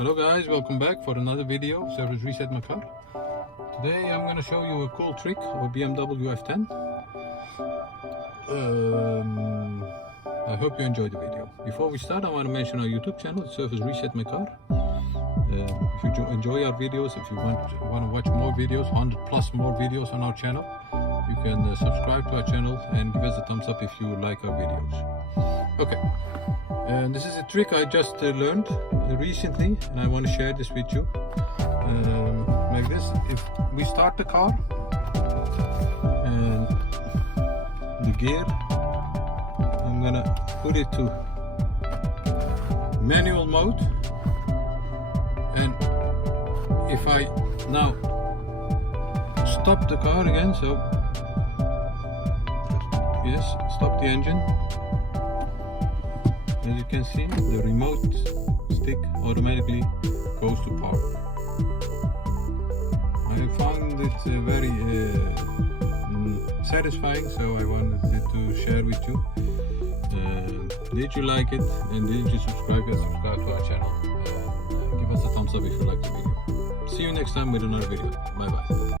Hello guys, welcome back for another video of Service Reset my car. Today I'm going to show you a cool trick of a BMW F10. I hope you enjoyed the video. Before we start, I want to mention our YouTube channel, Service Reset my car. If you enjoy our videos, if you want to watch more videos, 100 plus more videos on our channel, you can subscribe to our channel and give us a thumbs up if you like our videos. Okay. And this is a trick I just learned recently, and I want to share this with you. Like this, if we start the car and the gear, I'm gonna put it to manual mode, and if I now stop the car again, so yes, stop the engine. As you can see, the remote stick automatically goes to power. I found it very satisfying, so I wanted to share with you. Did you like it, and did you subscribe to our channel? Give us a thumbs up if you like the video. See you next time with another video. Bye bye.